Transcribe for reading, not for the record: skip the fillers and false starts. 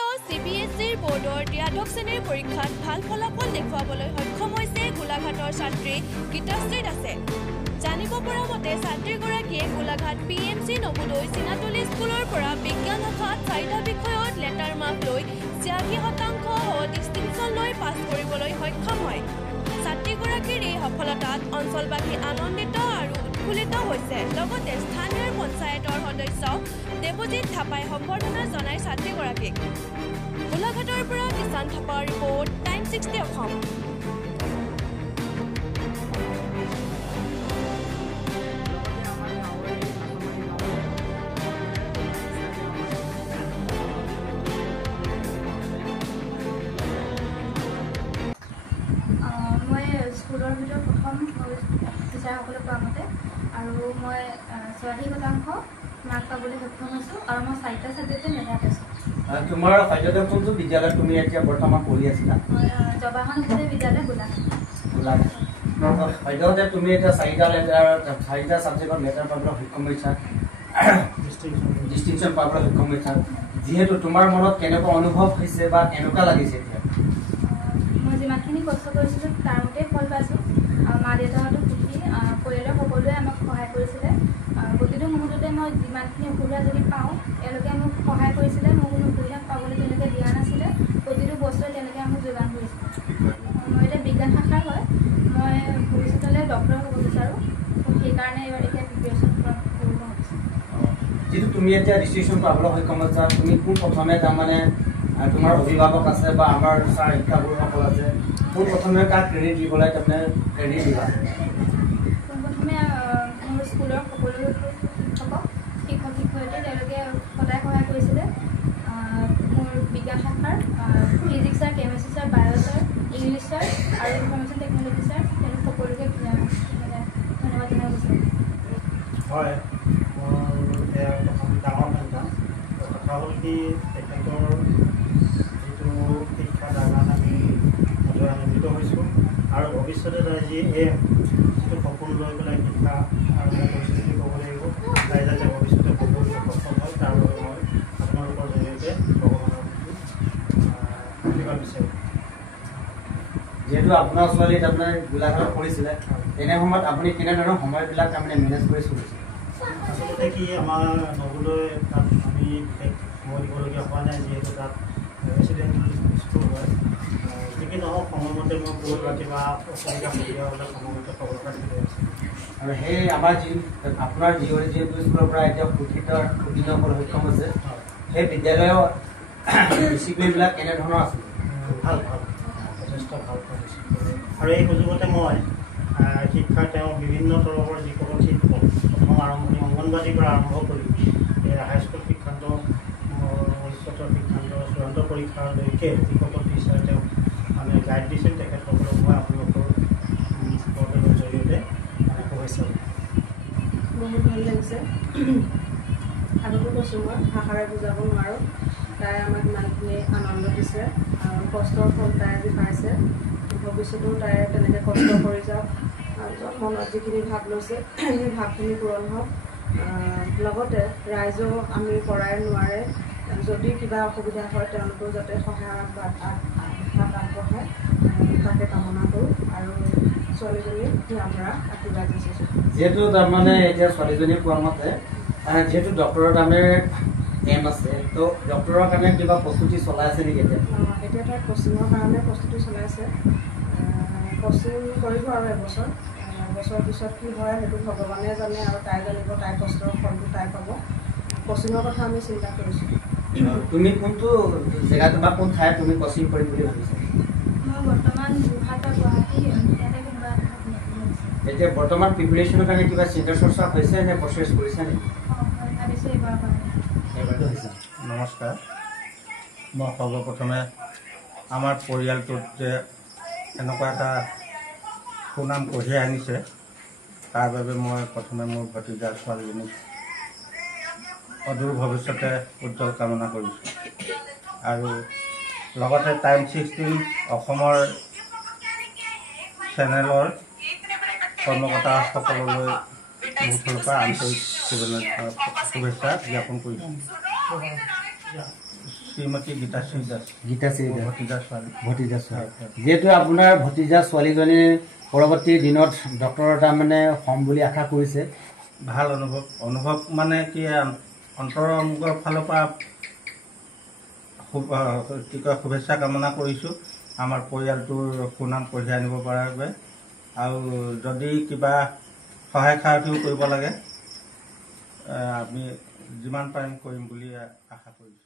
CBSEৰ বোৰ্ডৰ দ্বাদশ শ্ৰেণীৰ পৰীক্ষাত ভাল ফলাফল দেখুৱাবলৈ সক্ষম হৈছে গোলাঘাটৰ ছাত্ৰী গীতাশ্ৰী দাসে। জানিব পৰা মতে ছাত্ৰীগৰাকীয়ে গোলাঘাট PMC নবোদয় চিনাতলী স্কুলৰ পৰা বিজ্ঞান শাখাত 4টা বিষয়ত লেটাৰ মাৰ্ক লৈ 86% ডিষ্টিংশ্যন লৈ পাছ কৰিবলৈ সক্ষম হয়। ছাত্ৰীগৰাকীৰ এই সফলতাত অঞ্চলবাসী আনন্দিত আৰু উৎফুল্লিত হৈছে। লগতে স্থানীয় পঞ্চায়তৰ সদস্য দেৱজিৎ থাপাই সম্বৰ্ধনা জনায় ছাত্ৰীগৰাকীক। গোলাঘাটৰ পৰা কিষাণ থাপাৰ ৰিপৰ্ট, টাইম 60 অসম। মই স্কুলৰ ভিতৰত প্ৰথম টিচাৰসকলে কোৱা মতে আৰু মই 86% মাৰ্ক পাবলৈ সক্ষম হৈছোঁ আৰু মই 4টা ছাবজেক্টত মেধা পাইছোঁ। তোমাৰ সদ্যহতে কোনটো বিদ্যালয়ত তুমি এতিয়া বৰ্তমান পঢ়ি আছিলা? জৱাহৰ নৱোদয় বিদ্যালয় গোলাঘাট। সদ্যহতে তুমি এতিয়া 4টা ছাবজেক্টত লেটাৰ পাবলৈ সক্ষম হৈছা, ডিষ্টিংশ্যন পাবলৈ সক্ষম হৈছা। যিহেতু তোমাৰ মনত কেনেকুৱা অনুভৱ হৈছে বা কেনেকুৱা লাগিছে এতিয়া? মই যিমানখিনি কষ্ট কৰিছিলোঁ তাৰ মতেই ফল পাইছোঁ। মা দেউতাহঁতো সুখী, পৰিয়ালৰ সকলোৱে আমাক সহায় কৰিছিলে। প্ৰতিটো মুহূৰ্ততে মই যিমানখিনি অসুবিধা যদি পাওঁ এওঁলোকে মোক সহায় কৰিছিলে। মোৰ কোনো অসুবিধা পাবলৈ তেওঁলোকে দিয়া নাছিলে। প্ৰতিটো বস্তুৱে তেওঁলোকে আমাক যোগান ধৰিছিলে। মই এতিয়া বিজ্ঞান শাখাৰ হয়। মই ভৱিষ্যতলৈ ডক্টৰ হ'ব বিচাৰোঁ। সেইকাৰণে এতিয়া প্ৰিপেৰেশ্যন কৰিব ভাবিছোঁ। যিটো তুমি এতিয়া ডিষ্টিংশ্যন পাবলৈ সক্ষম হৈছা, তুমি কোন প্ৰথমে তাৰমানে তোমাৰ অভিভাৱক আছে বা আমাৰ ছাৰ শিক্ষাগুৰুসকল আছে, কোন প্ৰথমে কাক ক্ৰেডিট দিবলৈ তাৰমানে ক্ৰেডিট দিবা? পোনপ্ৰথমে মোৰ স্কুলৰ সকলো শিক্ষক শিক্ষয়িত্ৰী তেওঁলোকে সদায় সহায় কৰিছিলে। মোৰ বিজ্ঞান শাখাৰ ফিজিক্স ছাৰ, কেমেষ্ট্ৰি ছাৰ, বায়' ছাৰ, ইংলিছ ছাৰ আৰু ইনফৰমেশ্যন টেকন'লজি ছাৰ, তেওঁলোক সকলোকে ধন্যবাদ জনাব বিচাৰোঁ। হয়, মোৰ এয়া প্ৰথম ডাঙৰ সন্তান। কথা হ'ল কি তেখেতৰ যিটো শিক্ষা তাৰ কাৰণে আমি নথৈ আনন্দিত হৈছোঁ আৰু ভৱিষ্যতে তাই যিটো সপোন লৈ পেলাই শিক্ষা আৰম্ভ কৰিছে বুলি ক'ব লাগিব। তাই যাতে ভৱিষ্যতে সকলোৱে সক্ষম হয় তাৰ বাবে মই আপোনালোকৰ জৰিয়তে ভগৱানৰ আশীৰ্বাদ বিচাৰোঁ। যিহেতু আপোনাৰ ছোৱালী তাৰমানে গোলাঘাটত পঢ়িছিলে, তেনে সময়ত আপুনি কেনেধৰণৰ সময়বিলাক তাৰমানে মেনেজ কৰি চলিছে? আচলতে কি আমাৰ নবোদয় তাত আমি বিশেষ সময় দিবলগীয়া হোৱা নাই, যিহেতু তাত ৰেচিডেণ্টেল স্কুল হয়। যি কি নহওক সময়মতে মই গৈ বা কিবা অসুবিধা সুবিধা হ'লে সময়মতে খবৰ খাতি লৈ আছোঁ। আৰু সেই আমাৰ আপোনাৰ যিহেতু স্কুলৰ পৰা এতিয়া উত্তীৰ্ণ হ'বলৈ সক্ষম হৈছে, সেই বিদ্যালয়ৰ ডিচিপ্লিনবিলাক কেনেধৰণৰ আছে? ভাল যথেষ্ট ভাল কৰিছে। আৰু এই সুযোগতে মই শিক্ষা তেওঁ বিভিন্ন তৰফৰ যিসকল শিক্ষক প্ৰথম আৰম্ভণি অংগনবাড়ীৰ পৰা আৰম্ভ কৰি হাইস্কুল শিক্ষান্ত, উচ্চতৰ শিক্ষান্ত, চূড়ান্ত পৰীক্ষালৈকে যিসকল টিচাৰ তেওঁ মানে গাইড দিছিল তেখেতসকলক মই আপোনালোকৰ পৰ্টেলৰ জৰিয়তে শুভেচ্ছা। বহুত ভাল লাগিছে। আগতো কৈছোঁ মই ভাষাৰে বুজাব নোৱাৰোঁ। তাই আমাক ইমানখিনি আনন্দ দিছে আৰু কষ্টৰ ফল তাই আজি পাইছে। ভৱিষ্যতেও তাই তেনেকৈ কষ্ট কৰি যাওক আৰু মনত যিখিনি ভাৱ লৈছে সেই ভাৱখিনি পূৰণ হওক। লগতে ৰাইজেও আমি পৰাই নোৱাৰে, যদি কিবা অসুবিধা হয় তেওঁলোকেও যাতে সহায়ৰ হাত আগবঢ়ায় তাকে কামনা কৰোঁ আৰু ছোৱালীজনী আমাৰ আশীৰ্বাদ দিছোঁ। যিহেতু তাৰমানে এতিয়া ছোৱালীজনী কোৱা মতে যিহেতু ডক্টৰৰ তাৰমানে এম আছে, তো ডক্টৰৰ কাৰণে কিবা প্ৰস্তুতি চলাই আছে নেকি এতিয়া? এতিয়া তাই কোচিঙৰ কাৰণে প্ৰস্তুতি চলাইছে। কোচিং কৰিব আৰু এবছৰৰ পিছত কি হয় সেইটো ভগৱানে জানে আৰু তাই জানিব। তাই কষ্টৰ ফলটো তাই পাব। কোচিঙৰ কথা আমি চিন্তা কৰিছোঁ। তুমি কোনটো জেগাত বা কোন ঠাইত তুমি কোচিং কৰিম বুলি ভাবিছা? মই বৰ্তমান যোৰহাট বা গুৱাহাটী ইয়াতে কোনোবা এতিয়া বৰ্তমান প্ৰিপেৰেশ্যনৰ কাৰণে কিবা চিন্তা চৰ্চা হৈছে নে প্ৰচেছ কৰিছে নেকি? ভাবিছোঁ এইবাৰ নমস্কাৰ। মই সৰ্বপ্ৰথমে আমাৰ পৰিয়ালটোত যে এনেকুৱা এটা সুনাম কঢ়িয়াই আনিছে তাৰ বাবে মই প্ৰথমে মোৰ ভতিজা ছোৱালীজনীক অদূৰ ভৱিষ্যতে উজ্জ্বল কামনা কৰিছোঁ। আৰু লগতে টাইম 16 অসমৰ চেনেলৰ কৰ্মকৰ্তাসকললৈ মোৰ ফালৰ পৰা আন্তৰিক শুভেচ্ছা জ্ঞাপন কৰিছোঁ। শ্ৰীমতী গীতাশ্ৰী দাস গীতাশ্ৰী দাস ভতিজা ছোৱালী ভতিজা ছোৱালী যিহেতু আপোনাৰ ভতিজা ছোৱালীজনীৰ পৰৱৰ্তী দিনত ডক্টৰৰ তাৰমানে হ'ম বুলি আশা কৰিছে ভাল অনুভৱ মানে কি অন্তৰংগৰ ফালৰ পৰা কি কয় শুভেচ্ছা কামনা কৰিছোঁ আমাৰ পৰিয়ালটোৰ সুনাম কঢ়িয়াই আনিব পৰাৰ বাবে আৰু যদি কিবা সহায় সাৰথিও কৰিব লাগে আমি যিমান পাৰিম কৰিম বুলি আশা কৰিছোঁ